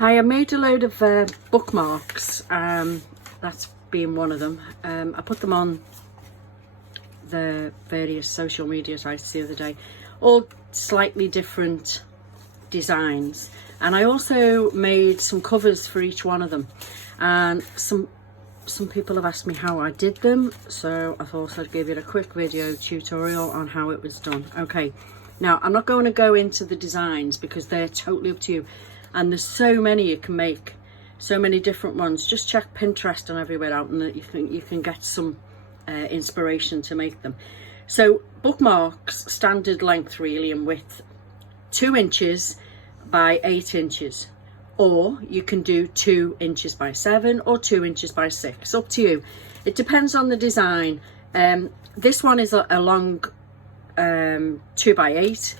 I made a load of bookmarks, that's being one of them. I put them on the various social media sites the other day, all slightly different designs, and I also made some covers for each one of them, and some people have asked me how I did them, so I thought I'd give you a quick video tutorial on how it was done. Okay, now I'm not going to go into the designs because they're totally up to you, and there's so many you can make, so many different ones. Just check Pinterest and everywhere out, and you can get some inspiration to make them. So bookmarks, standard length really and width, 2 inches by 8 inches, or you can do 2 inches by 7 or 2 inches by 6, up to you. It depends on the design. This one is a long 2 by 8,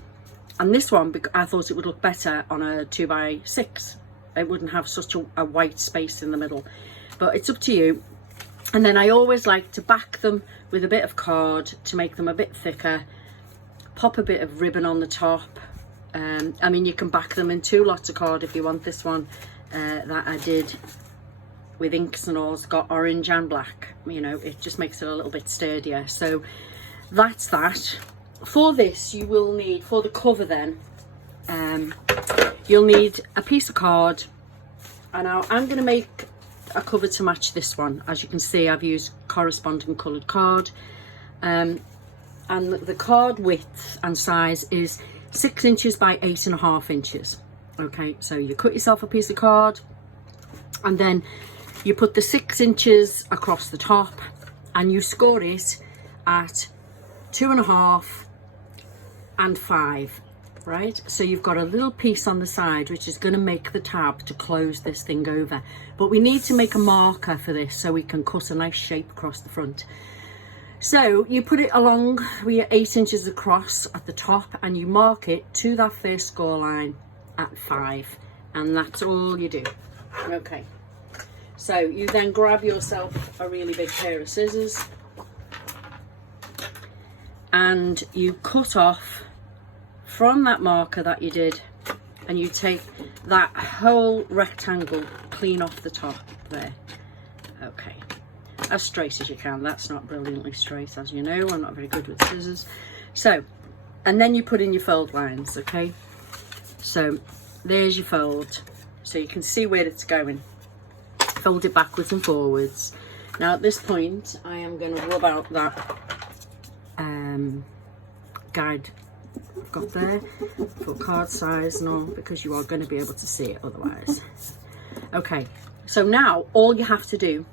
and this one, I thought it would look better on a 2 by 6. It wouldn't have such a white space in the middle, but it's up to you. And then I always like to back them with a bit of card to make them a bit thicker, pop a bit of ribbon on the top. I mean, you can back them in 2 lots of card if you want. This one that I did with inks and all, it's got orange and black, you know, it just makes it a little bit sturdier. So that's that. For this you will need, for the cover then, you'll need a piece of card, and now I'm going to make a cover to match this one. As you can see, I've used corresponding coloured card, and the card width and size is 6 inches by 8.5 inches. Okay, so you cut yourself a piece of card, and then you put the 6 inches across the top, and you score it at 2.5 and 5, right? So you've got a little piece on the side which is going to make the tab to close this thing over, but we need to make a marker for this so we can cut a nice shape across the front. So you put it along with your 8 inches across at the top, and you mark it to that first score line at 5, and that's all you do. Okay, so you then grab yourself a really big pair of scissors, and you cut off from that marker that you did, and you take that whole rectangle clean off the top there. Okay, as straight as you can. That's not brilliantly straight, as you know, I'm not very good with scissors. So, and then you put in your fold lines. Okay, so there's your fold, so you can see where it's going. Fold it backwards and forwards. Now at this point I am going to rub out that guide I've got there for card size and all, because you are going to be able to see it otherwise. Okay, so now all you have to do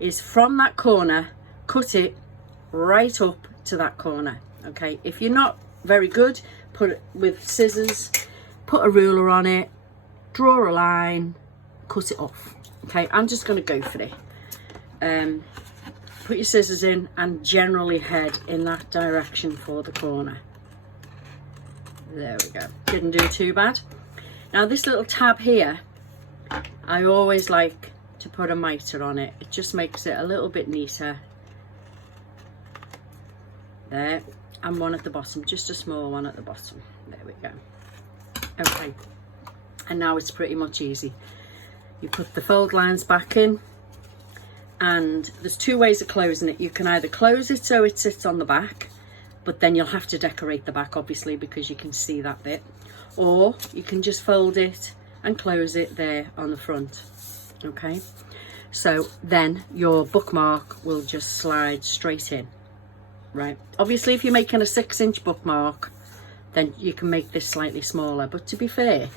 is from that corner cut it right up to that corner. Okay, if you're not very good, put it with scissors, put a ruler on it, draw a line, cut it off. Okay, I'm just going to go for it. Put your scissors in and generally head in that direction for the corner. There we go, didn't do too bad. Now this little tab here, I always like to put a mitre on it. It just makes it a little bit neater. There, and one at the bottom, just a small one at the bottom. There we go. Okay, and now it's pretty much easy. You put the fold lines back in, and there's 2 ways of closing it. You can either close it so it sits on the back, but then you'll have to decorate the back obviously because you can see that bit, or you can just fold it and close it there on the front. Okay, so then your bookmark will just slide straight in, right? Obviously if you're making a 6-inch bookmark, then you can make this slightly smaller, but to be fair,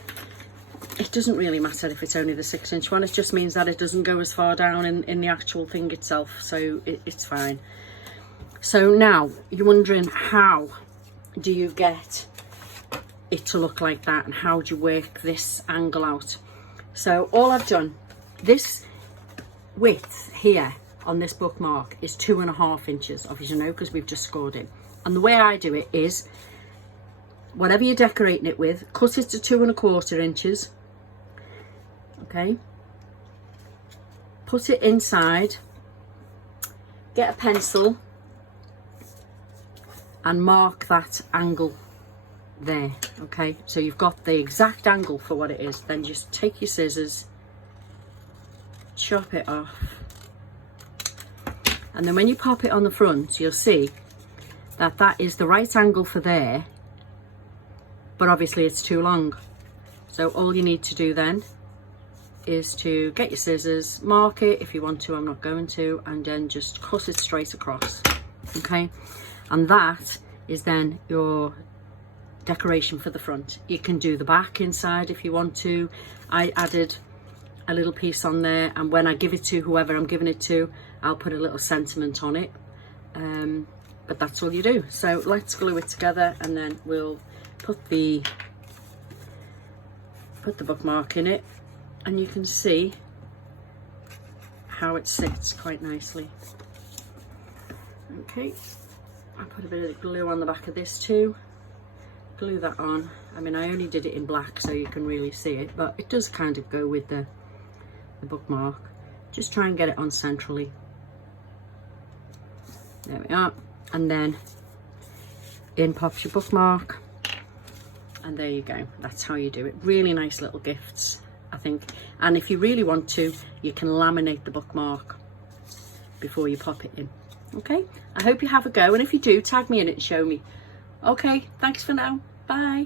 it doesn't really matter if it's only the 6-inch one. It just means that it doesn't go as far down in the actual thing itself, so it's fine. So now you're wondering, how do you get it to look like that, and how do you work this angle out? So all I've done, this width here on this bookmark is 2.5 inches, obviously you know, because we've just scored it. And the way I do it is, whatever you're decorating it with, cut it to 2.25 inches. Okay, put it inside, get a pencil and mark that angle there. Okay, so you've got the exact angle for what it is. Then just take your scissors, chop it off, and then when you pop it on the front, you'll see that that is the right angle for there, but obviously it's too long. So all you need to do then is to get your scissors, mark it if you want to, I'm not going to, and then just cut it straight across. Okay, and that is then your decoration for the front. You can do the back inside if you want to. I added a little piece on there, and when I give it to whoever I'm giving it to, I'll put a little sentiment on it, but that's all you do. So let's glue it together, and then we'll put the bookmark in it, and you can see how it sits quite nicely. Okay, I put a bit of glue on the back of this too. Glue that on. I mean, I only did it in black so you can really see it, but it does kind of go with the bookmark. Just try and get it on centrally. There we are. And then in pops your bookmark, and there you go. That's how you do it. Really nice little gifts, I think. And if you really want to, you can laminate the bookmark before you pop it in. Okay, I hope you have a go, and if you do, tag me in it and show me. Okay, thanks for now. Bye.